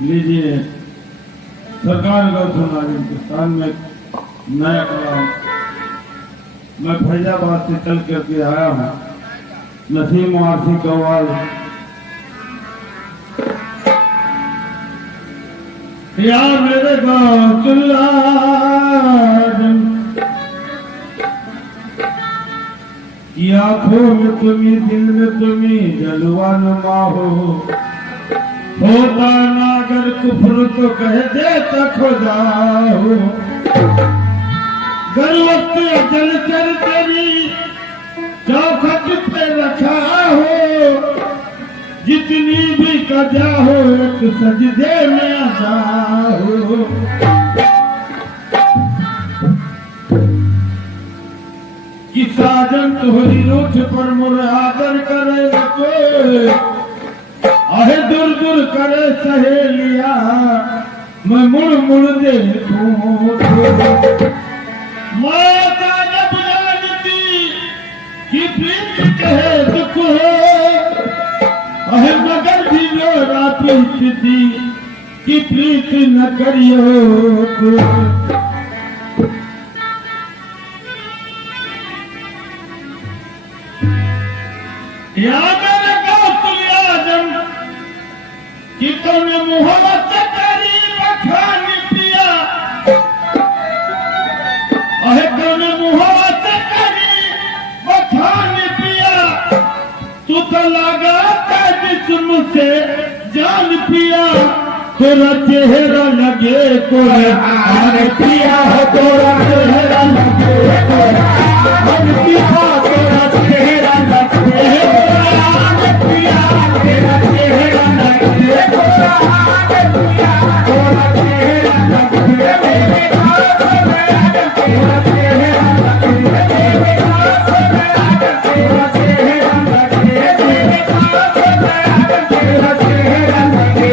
लीजिए सरकार का सुना हिंदुस्तान में नया कलाम। मैं फैजाबाद से चल करके आया हूँ। नसीम आरसी कव्वाल या मेरे गौसुल्ला की आंखों में तुम्हें दिल में तुम्हें जलवा नुमा होता ना अगर कुफ्र तो कह देता खुदा हो। गर वक्त अजल कर तेरी चौखट पे रखा हो, जितनी भी कजा हो एक सजदे में अदा हो। कि साजन तुहरी रूठ पर मुर आदर करे तो आहे दूर दूर करे सहेलिया, मैं मुड़ मुड़ देखूं माता जब जानती कि प्रीत कहे दुख हो, आहे मगर भी मेरा प्रीत थी कि प्रीत न करियो। या मेरे कि तूने मोहब्बत करी बखान पिया अहे तूने मोहब्बत करी बखान पिया तू तो लगा था जिस्म से जान पिया तेरा चेहरा लगे कुरान पिया हो तेरा चेहरा लगे कुरान पिया तेरा चेहरा लगे कुरान पिया तेरा चेहरा लगे कुरान पिया तेरा चेहरा लगे मेरे पास तेरा चेहरा लगे मेरे पास तेरा चेहरा लगे मेरे पास तेरा चेहरा लगे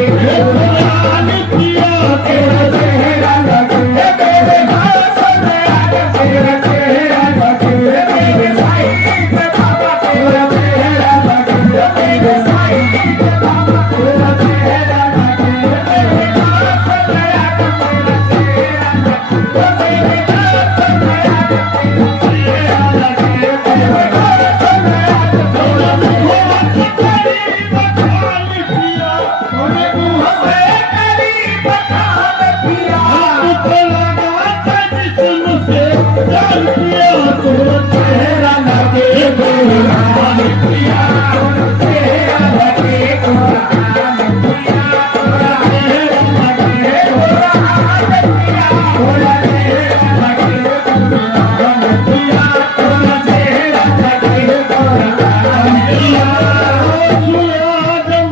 कुरान पिया तेरा चेहरा लगे मेरे पास तेरा चेहरा लगे मेरे साईं पे बाबा तेरा चेहरा लगे मेरे साईं पे बाबा तेरा चेहरा लगे मेरे पास तेरा चेहरा लगे मेरे पास तेरा चेहरा लगे मेरे पास तेरा मोहब्बत करी बखान पिया तूने मोहब्बत करी बखान पिया तू लगा था जिस्म से जान पिया तेरा चेहरा लगे कुरान पिया तेरा चेहरा लगे कुरान पिया तेरा चेहरा लगे कुरान पिया तेरा चेहरा लगे कुरान पिया तेरा चेहरा लगे कुरान पिया रसूल आदम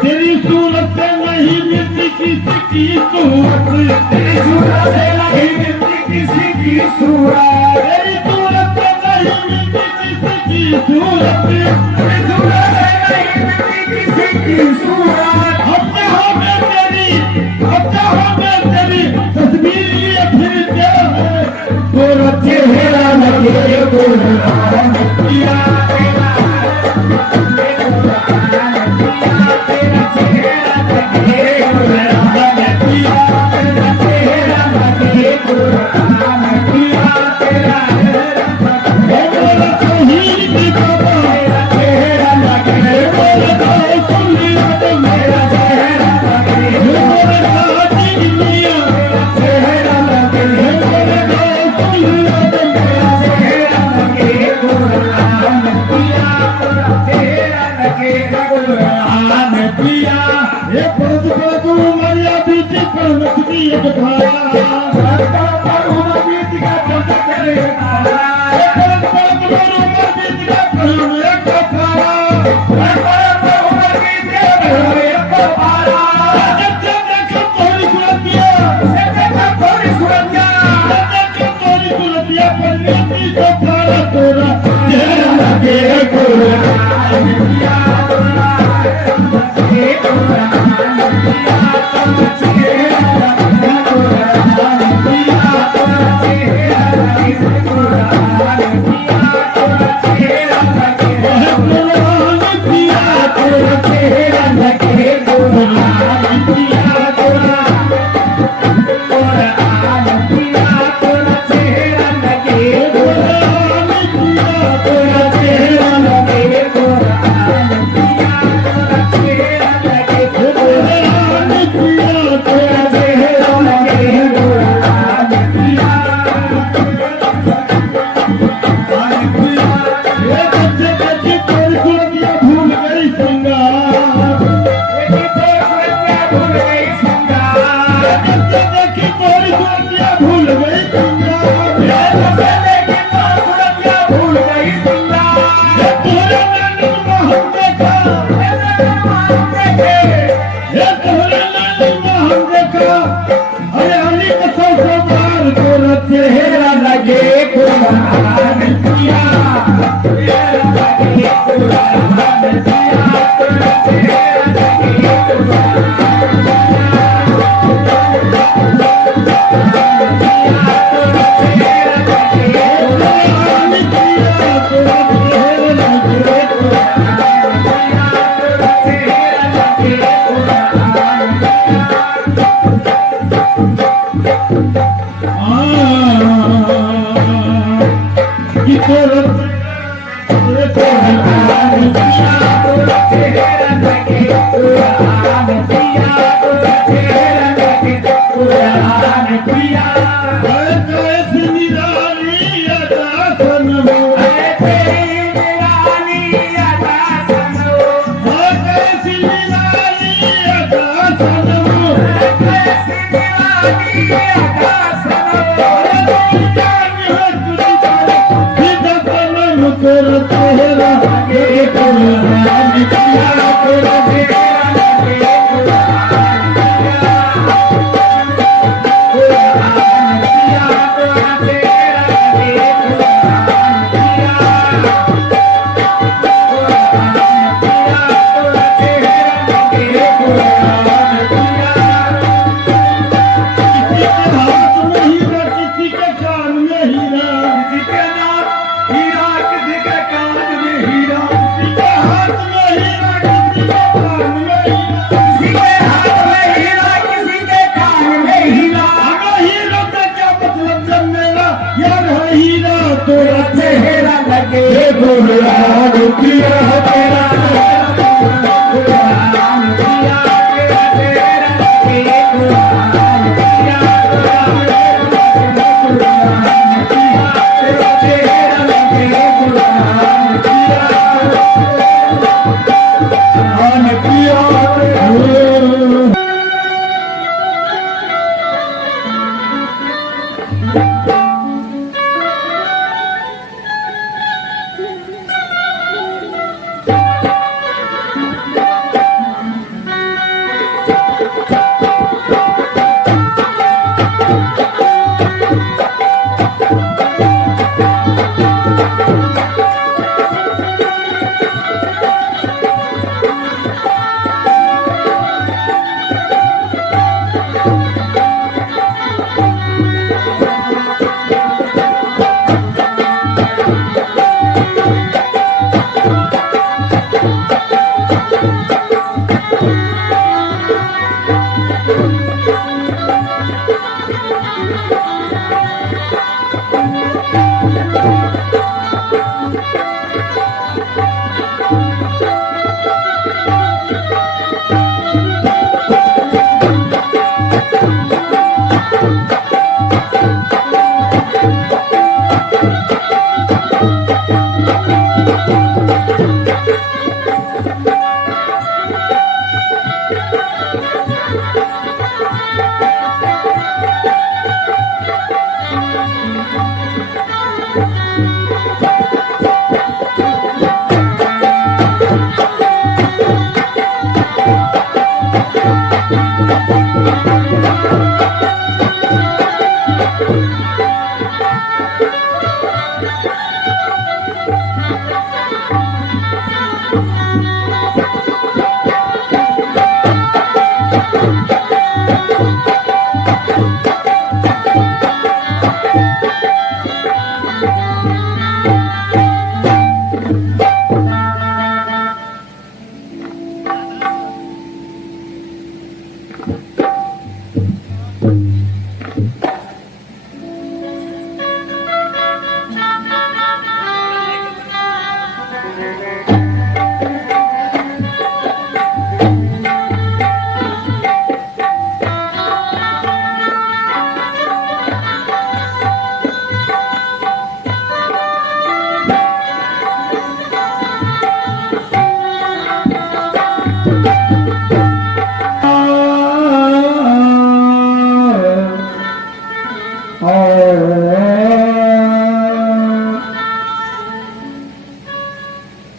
तेरी सूरत से नहीं मिलती किसी की सूरत तेरी सूरत से नहीं मिलती किसी की सूरत तेरी सूरत से नहीं मिलती किसी की सूरत तेरी सूरत से नहीं मिलती किसी की सूरत अपने हमें तेरी तस्वीर लिए फिरते हैं तेरा चेहरा लगे कुरान पिया तेरा तेरा चेहरा लगे कुरान पिया तेरा चेहरा लगे कुरान पिया तेरा मेरा शहीद बाबा तेरा चेहरा लगे मेरा सुन लिया तो मेरा चेहरा लगे मेरा हाजी मियां तेरा चेहरा लगे मेरा सुन लिया तो मेरा चेहरा लगे कुरान पिया तेरा चेहरा लगे कुरान पिया ये फर्ज पर तू मरिया बीच पर मस्ती एक धारा फर्ज पर उमर बीच का फर्ज करे धारा फर्ज पर उमर बीच का फर्ज एक धारा फर्ज पर उमर बीच का फर्ज एक धारा जब देखो तोरी सुरतिया पर नीति जो धारा तोरा चेहरा लगे कुरान पिया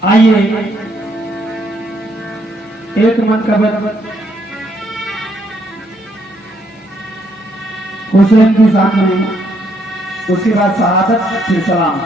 आइए एक मन का हुसैन की सामने, उसके बाद शहादत, फिर सलाम।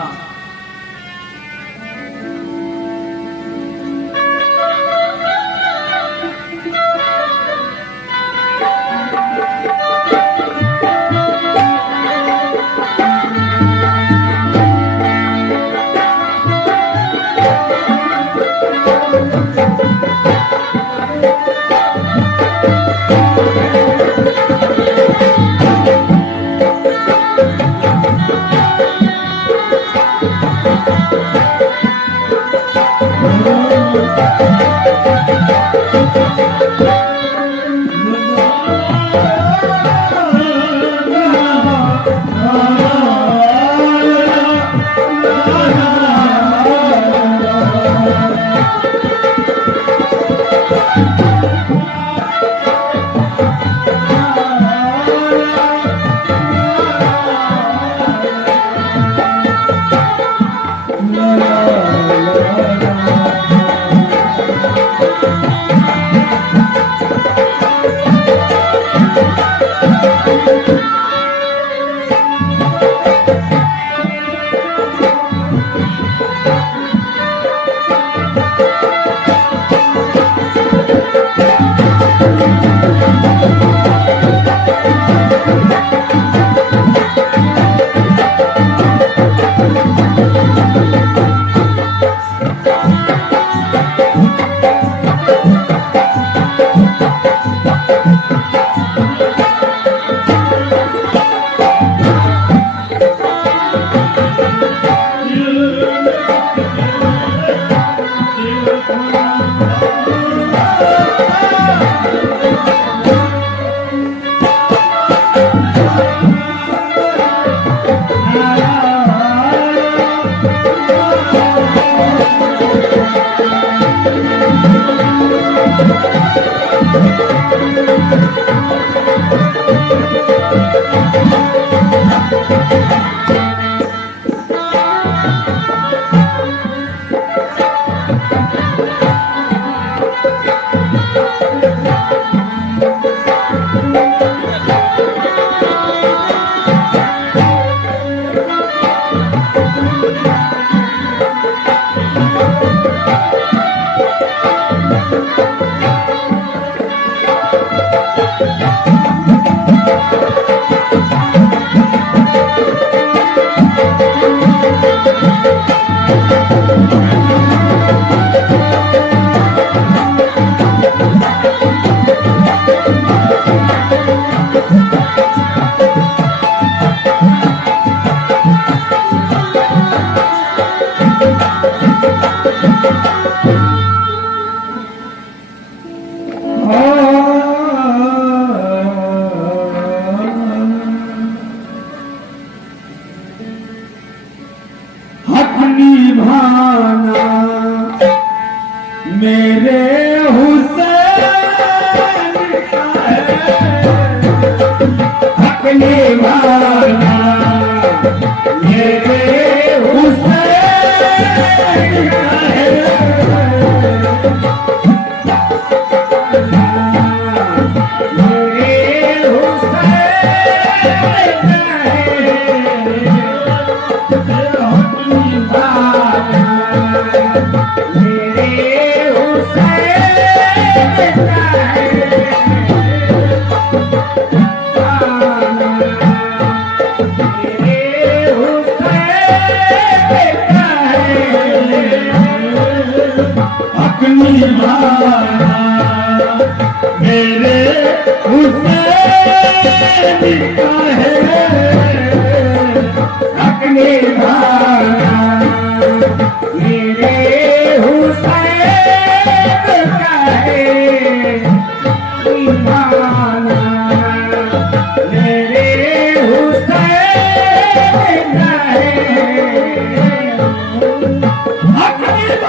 हक निभाना मेरे हुसैन का है, हक निभाना मेरे हुसैन का है, मेरे हुसैन का मेरे हुसैन का है, हक निभाना मेरे हुसैन का है, निभाना मेरे हुसैन का है, हक निभाना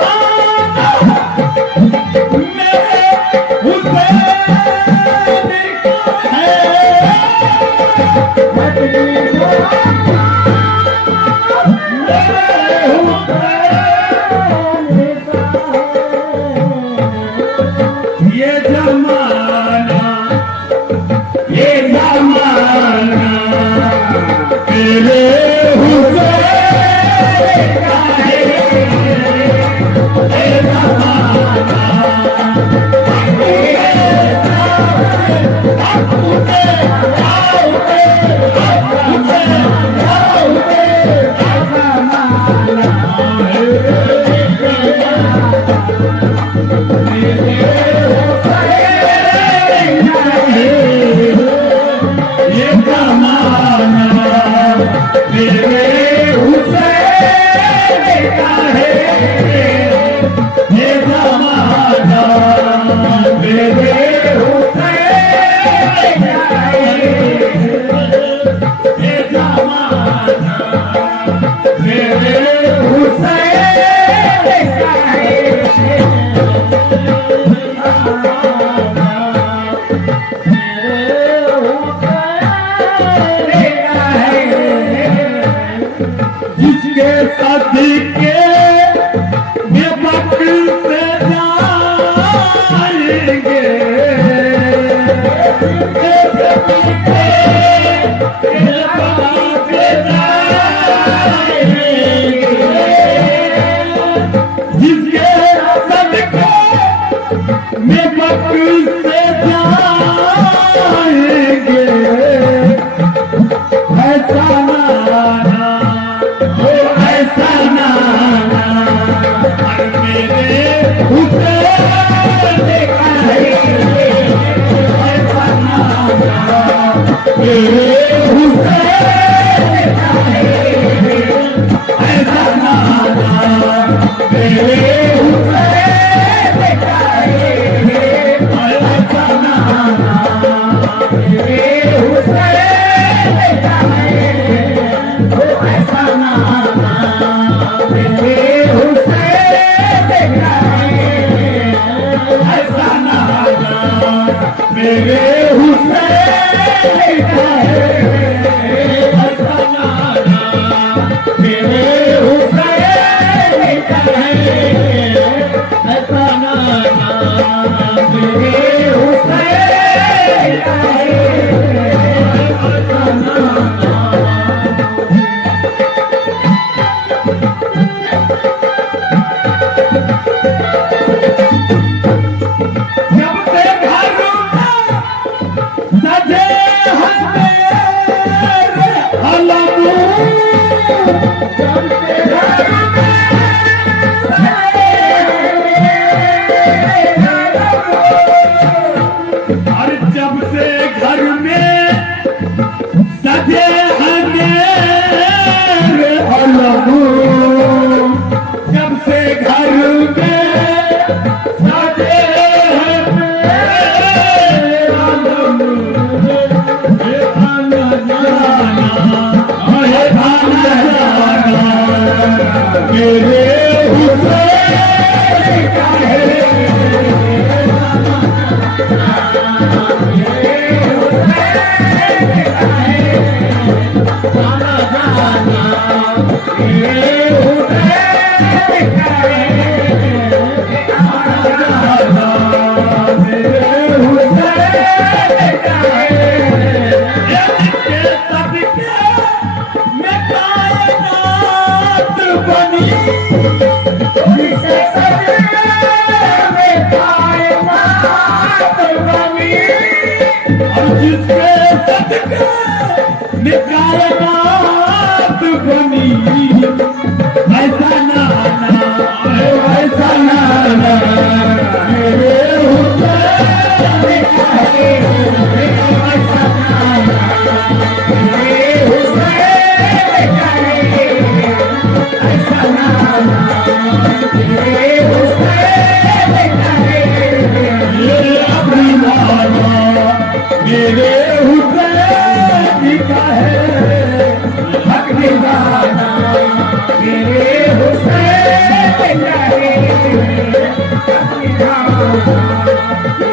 ये जमाना तेरे हुसैन का है, ये जमाना जिसके शादी के बेबक से जाएंगे, जिसके सदके में बकरी से जाएंगे, ऐसा नाना हो, ऐसा नाना मेरे हुसैन का है, ऐसा नाना मेरे हुसैन का है, ऐसा नाना कायनात बनी ऐसा नाना ऐसा नाना मेरे हुसैन ऐसा नाना मेरे हुसैन ऐसा नाना मेरे हुसैन ये अपनी माना मेरे हुसैन का है हक निभाना मेरे हुसैन का है हक निभाना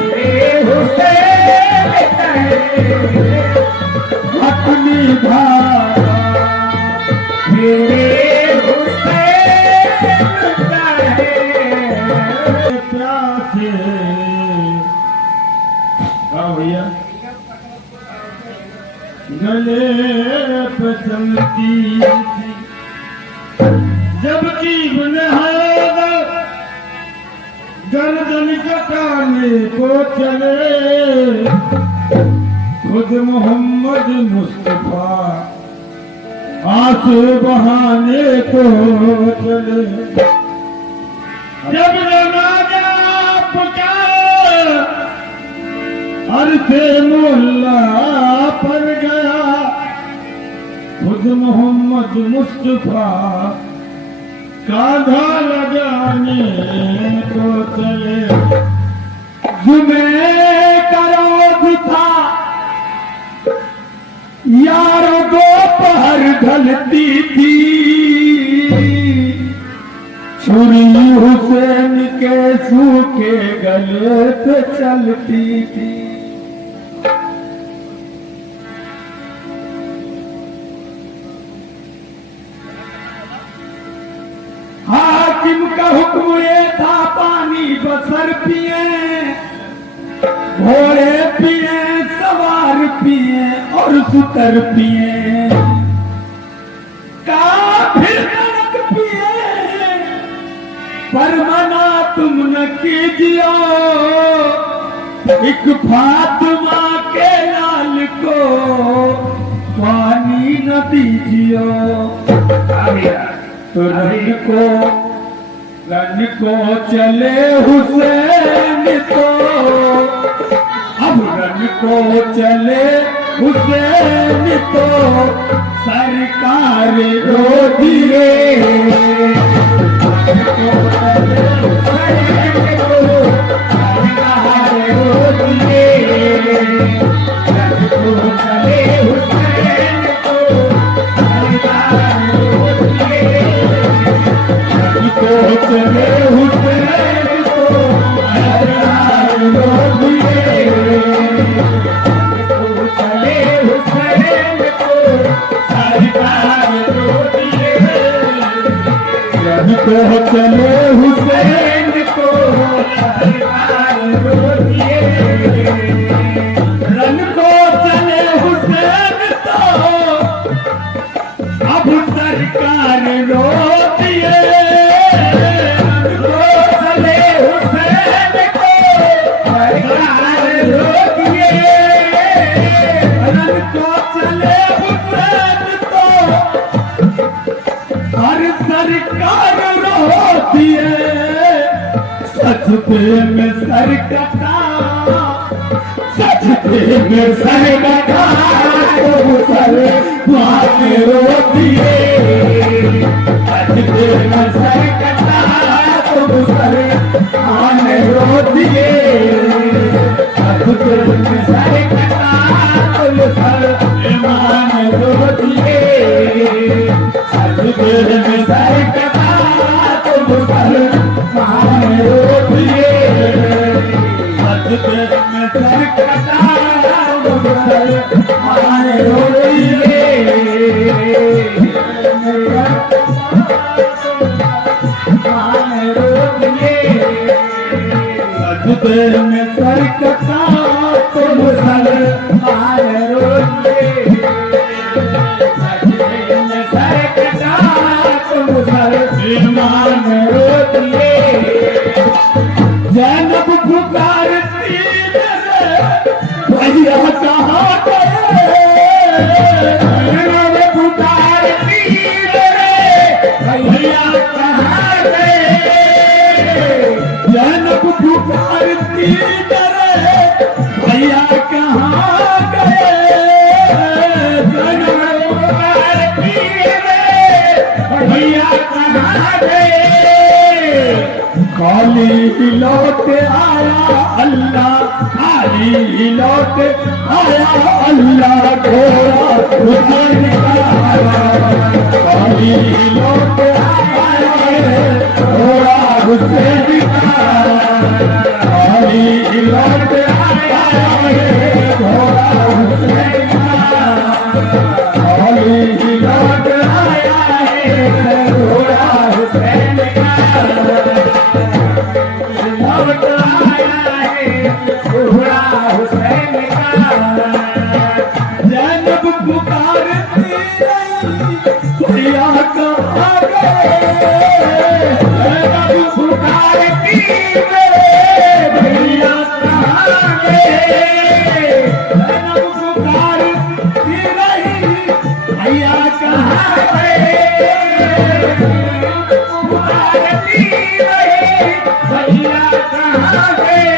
मेरे हुसैन का है हक निभाना मेरे हुसैन का है प्यासे हाँ भैया गले पे चलती थी जब जीवन है गर्दन कटाने को चले खुद मोहम्मद मुस्तफा आंसू बहाने को चले जब जनाजा पुकार अरसे मोहल्ला पर गया खुद मोहम्मद मुस्तफा कांधा लगाने को चले जुमे का रोज था यारों दोपहर ढलती थी छुरी हुसैन के सूखे गले पे चलती थी हाकिम का हुक्म ये था पानी बसर पिए घोड़े पिए सवार पिए और सुतर पिए काफिर नरक पिए पर मना तुम न कीजियो एक फातिमा के लाल को पानी न दीजियो तो रन को चले हुसैन तो अब रन को चले हुसैन तो सरकार रो दिए को चले हुसैन को सरकार रोक दिए, चले हुसैन को सरकार रोक दिए, रन को चले हुसैन को सरकार रोक दिए, रन को चले हुसैन तो अब सरकार रोक दिए, रन को चले हुसैन को सरकार रोक दिए, रन को चले हुसैन तो हर सरकार रोती है, सजदे में सर कटा, सजदे में सर कटा तो सर माने रोती है, सजदे में सर कटा तो सर माने रोती है, सजदे में सर कटा तो सर माने रोती है, सजदे में सर कटा तो सर माने रोती है, सजदे में सर कटा तो सर माने रोती है, माने रोती है, सजदे में सर कटा तो सर माने रोती है, जैनब पुकारती भैया कहाँ गए, जैनब पुकारती भैया कहाँ गए, जैनब पुकारती भैया कहाँ गए, जैनब पुकारती भैया कहाँ गए, खाली लौट आया अल्लाह, खाली लौट आया अल्लाह, घोड़ा हुसैन का खाली लौट आया घोड़ा हुसैन का, खाली लौट आया घोड़ा हुसैन का, खाली लौट आया घोड़ा हुसैन का, लौट आया है घोड़ा हुसैन का, जैनब पुकारती भैया कहाँ गए, जैनब पुकारती भैया कहाँ गए, जैनब पुकारती भैया कहाँ गए, पुकारती भैया कहाँ गए,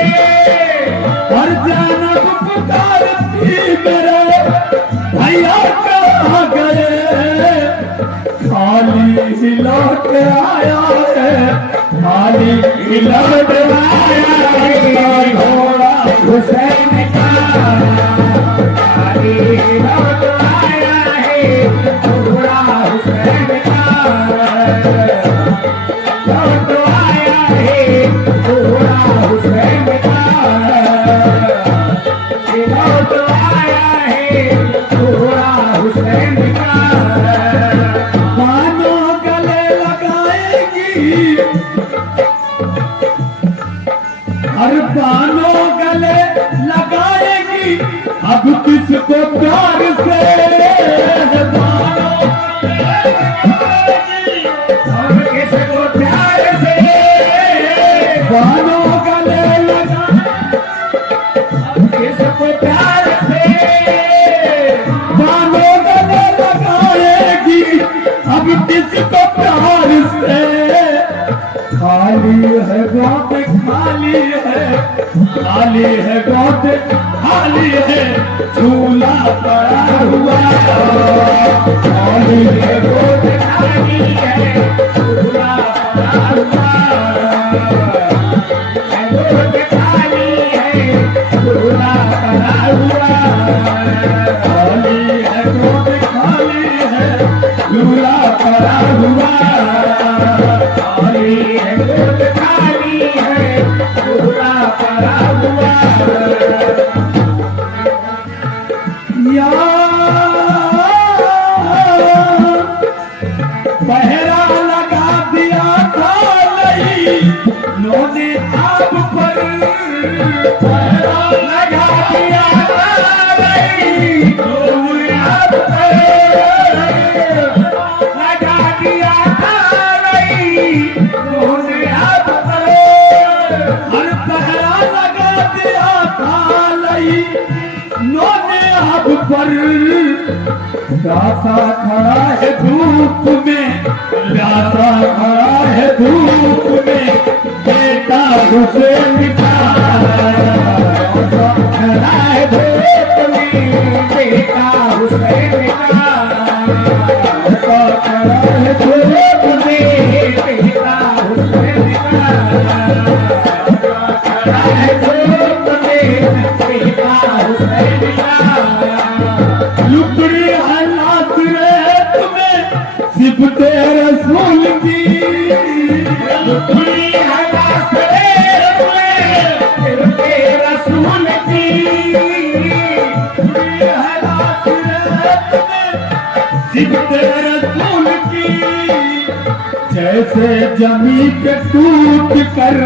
और जैनब पुकारती मेरे भैया कहाँ गए, खाली लौट आया है, खाली लौट आया है घोड़ा हुसैन का, खाली लौट आया है घोड़ा हुसैन का, लौट आया है घोड़ा हुसैन का, लौट आया है घोड़ा हुसैन का, मानो गले लगाएगी, हर बानो गले लगाएगी, अब किसको प्यार से, बानो अब किसको प्यार से, बानो गले लगा किसको प्यार से, बानो गले लगाएगी, अब किसको प्यार से, खाली है गोद खाली है, खाली है गोद खाली है, झूला पड़ा हुआ, खाली है गोद खाली है, झूला पड़ा हुआ, गोद खाली है, झूला पड़ा हुआ, खाली है गोद खाली है, झूला पड़ा हुआ, खाली सलाब पर प्यासा खड़ा है धूप में, प्यासा खड़ा है धूप में, बेटा हुसैन का खड़ा है धूप में, बेटा हुसैन का खड़ा है धूप में, बेटा हुसैन का खड़ा है धूप में, बेटा हुसैन का। लुकड़ी है नासरत में सिबते रसूल की, लुकड़ी है नासरत में सिबते रसूल की, लुकड़ी है नासरत में सिबते रसूल की। जैसे जमी पे टूट कर,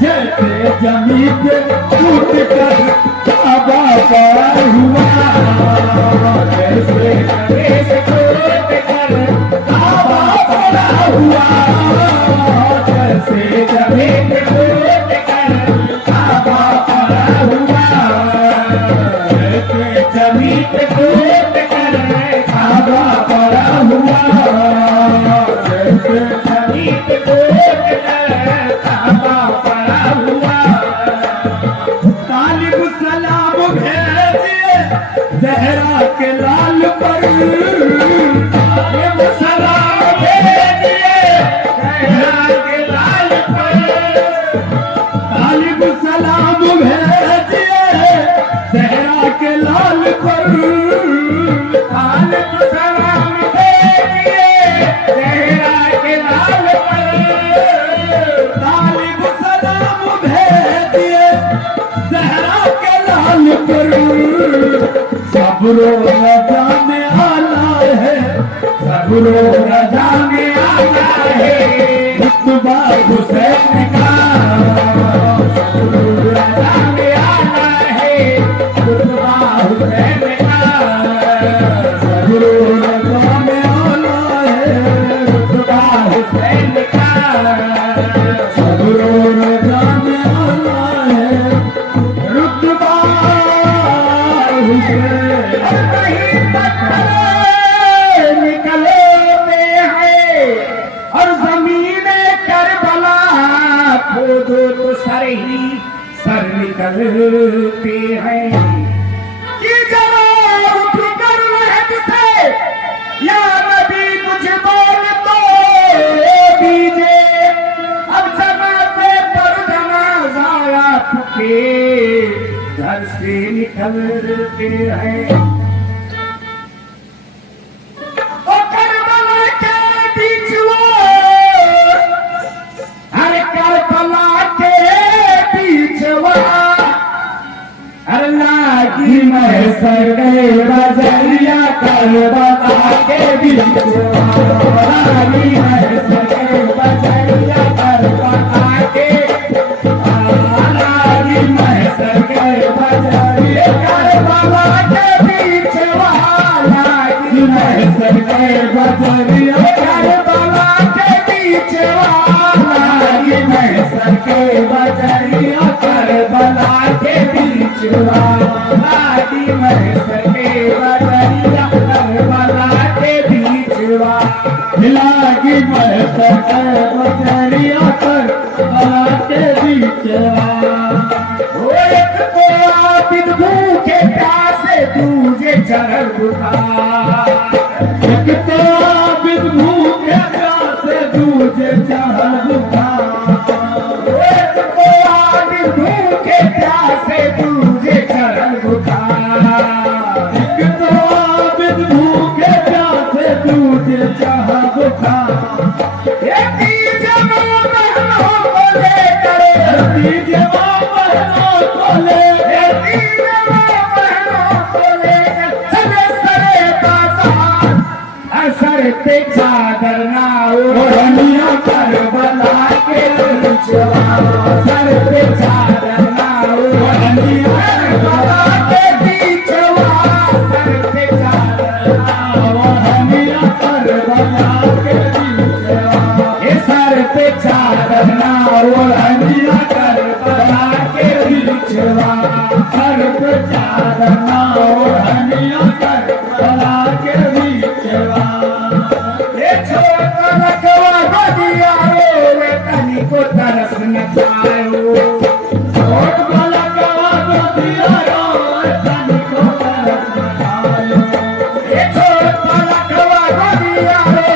जैसे जमी पे टूट कर काबा पड़ा हुआ, जैसे जमी से टूट कर काबा पड़ा हुआ, जैसे जमी पे टूट कर काबा पड़ा हुआ, जैसे जमी पे टूट कर काबा पड़ा हुआ, जैसे जमी पे टूट कर काबा पड़ा हुआ। तालिब सलाम भेजिए जहरा के लाल पर, तालिब सलाम भेजिए जहरा के लाल पर, तालिब सलाम भेजिए जहरा के लाल पर, तालिब सलाम भेजिए जहरा के लाल पर, तालिब सलाम भेजिए जहरा के लाल पर। सबरो रजा में आना है, सबरो रजा में आना है, रुतबा हुसैन का, सबरो रजा में आना है, रुतबा हुसैन का, सबरो रजा में आना है, रुतबा हुसैन का, सबरो रजा में आना है, रुतबा हुसैन। निकलते हैं और जमीने करबला खोदो तो सर ही सर निकलते हैं। कि जरा उठ कर लहद से या नबी कुछ बोल तो दीजिए, अब जनाजे पर जनाजा फुके घर से निकलते हैं। और करबला के बीच वो, अरे करबला के बीच वो, अरे लागी महसर गए बजरिया करबला के बीच वो, लागी महसर गए बजरिया करबला के, लागी महसर गए बजरिया करबला के बीच वो, लागी महसर गए बजरिया करबला के बीच वो, लागी महसर गए बजरिया करबला के बीच वो, लागी महसर गए बजरिया करबला के बीच वो, लागी महसर गए बजरिया करबला के बीच वो। एक तो आबिद भूखे प्यासे दूजे चरण बुखार, एक तो आबिद भूखे प्यासे दूजे चरण बुखार, एक तो आबिद भूखे प्यासे दूजे चरण बुखार, एक तो आबिद भूखे प्यासे दूजे चरण बुखार। ये तीजे माँ बहनों को लेकर, तीजे माँ बहनों को लेकर, तीजे माँ बहनों को लेकर सरे सरे बाजार, असर पे चादर ना ओढ़निया करबला के बीचवा, सर पे चादर ना ओढ़निया करबला के बीचवा, सर पे चादर ना ओढ़निया करबला के बीचवा, ये सर पे चादर ना ओढ़निया करबला के बीचवा, सर पे चादर ना ओढ़निया को तरस न खायो छोट बलकवा गोदिया रो तनिको तरस न खायो ये छोट बलकवा गोदिया रो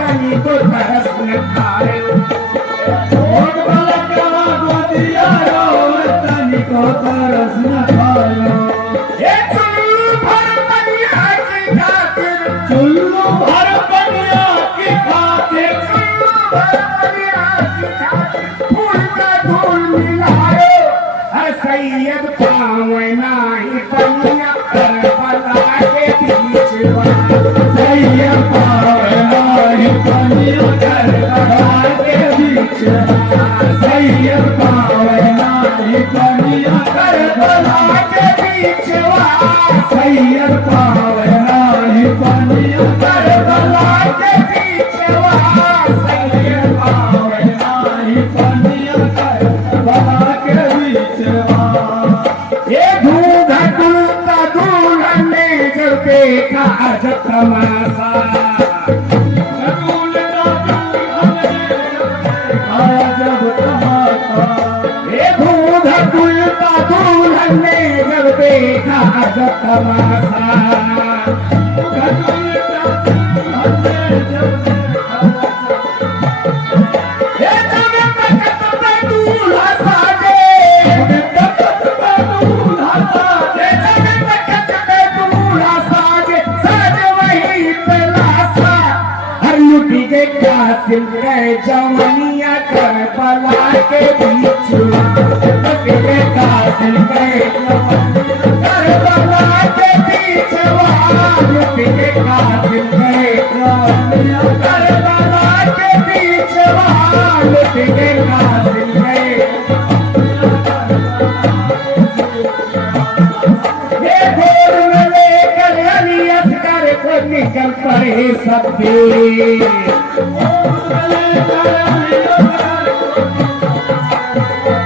तनिको तरस न खायो छोट बलकवा गोदिया रो तनिको तरस न खायो ये चुल्लू भर बनिया की खातिर फूल का धूल मिलायो सैयद पावे नाही बनिया करबला के बीच सैयद पावे नाही बनिया करबला के बीच सैयद पावे नाही बनिया करबला के बीच सैयद पावे नाही बनिया करबला के बीच सैयद पावे नाही बनिया करबला के बीच ये दूध दूध दूल्हन ने जब देखा अजब तमाशा अजब तमाशा ये दूध दूल्हन ने जब देखा अजब तमाशा कासिम के जवनिया करबला के बीच कासिम के करबला के बीच कासिम के करबला के बीच कासिम के ये घोर में लेकर अली असगर को निकल पड़े सबके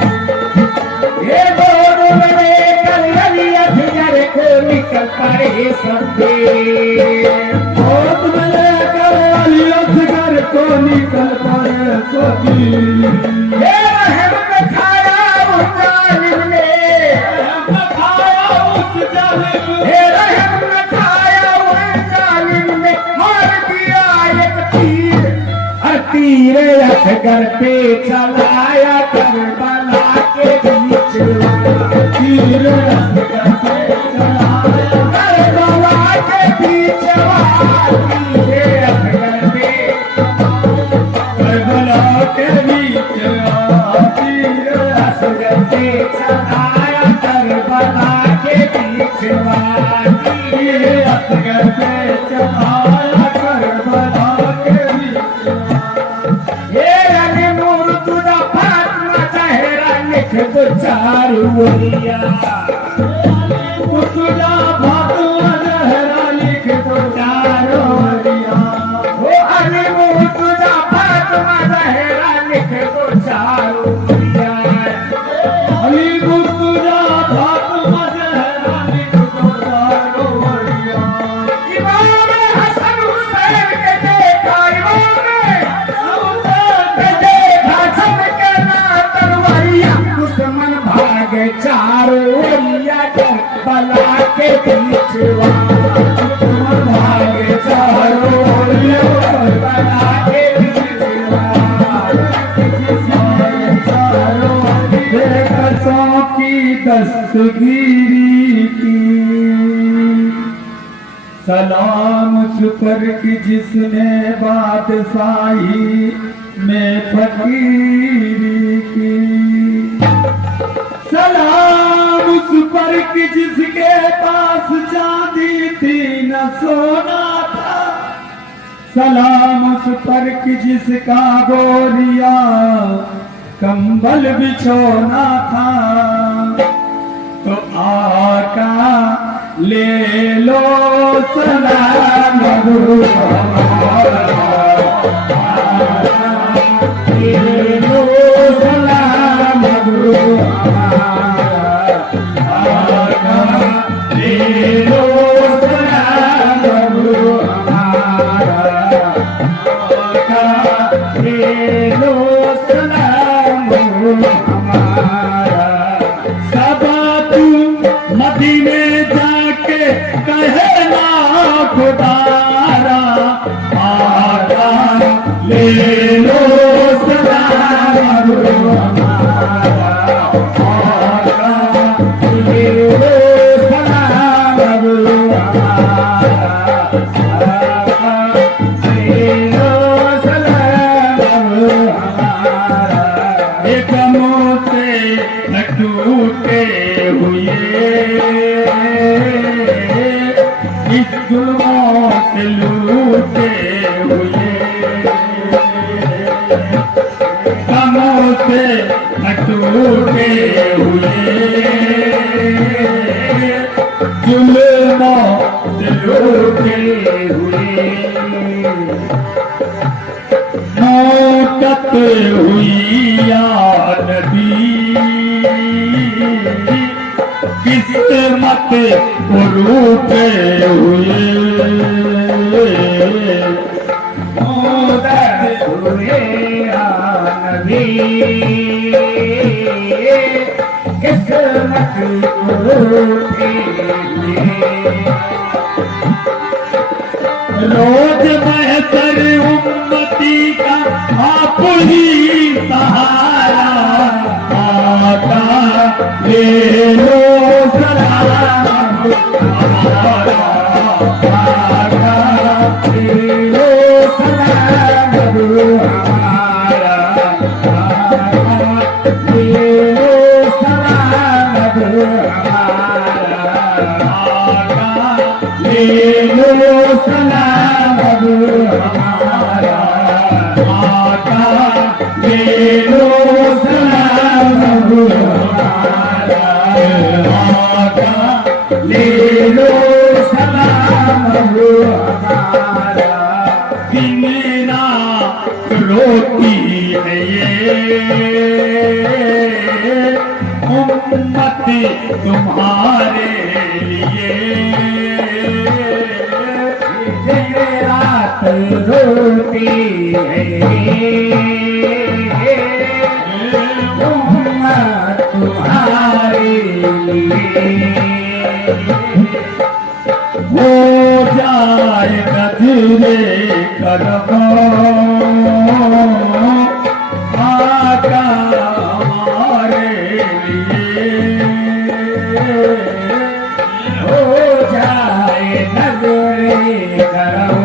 ये घोर में लेकर अली असगर को निकल पड़े सबके घोर में लेकर अली असगर को निकल पड़े सबके ये रहम में खाया उस जालिम ने हे रहम न खाया उस जालिम ने मार दिया एक तीर असगर पे चलाया करबला के बीच तीर असगर पे चलाया करबला के बीच तीर असगर पे करबला के बीच तीर असगर पे चलाया करबला के बीच तीर असगर पे चलाया करबला के बीच ये रंग मुर्तुदा फातिमा ज़हरा लिख दो चारू ओरिया मुर्तुदा फातिमा ज़हरा लिख दो चारू ओरिया ओ अली मुर्तुदा फातिमा ज़हरा लिख दो चारू ओरिया अली मुर्तुदा फातिमा ज़हरा लिख दो चारू ओरिया इमाम हसन हुसैन के देखा इमाम दुश्मन भाग चारों ओरिया करबला के बीच दुश्मन भाग चारों ओरिया करबला के बीच कसों की दस्तगीरी की सलाम उस पर कि जिसने बादशाही में फकीरी की सलाम उस पर कि जिसके पास चांदी थी न सोना था सलाम उस पर कि जिसका गोरिया कंबल बिछोना था तो आका ले लो सलाम गुरु ले लो सलाम गुरु आका ले लो सलाम गुरु आका ले लो सलाम हमारा आका ले लो सलाम प्रभु हमारा आका ले लो सलाम प्रभु हमारा एक मोते न टूटे हुए इस जुल्मों से लूटे हुए कमों से न टूटे हुए जुल्मों से लूटे हुए मौकत हुई या नबी किस्मत को रूठे हुए मोदत हुए नबी किस्मत रूठे हुए रोज महतर उम्मती का आप ही सहारा आका ले लो सलाम हमारा आका ले लो सलाम प्रभु हमारा आका ले लो सलाम प्रभु हमारा आका ले लो सलाम प्रभु हमारा आका ले लो सलाम प्रभु हमारा आका ले लो सलाम प्रभु हमारा दिन रात रोती है ये उम्मत तुम्हारे लिए दिन रात रोती है उम्मत तुम्हारे लिए हो जाए नजरे करम आका हमारे लिए हो जाए नजरे करो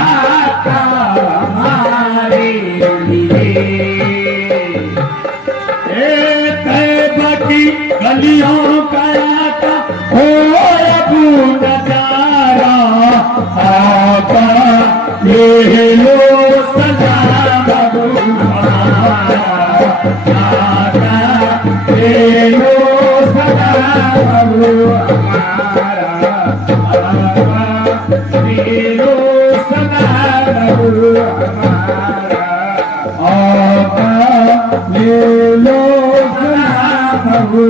आका हमारे लिए तैबा की गलियों का आका हो अबू नजारा आका ले लो सलाम अबू हमारा आका ले लो सलाम प्रभु हमारा आका ले लो सलाम प्रभु हमारा आका ले लो सलाम प्रभु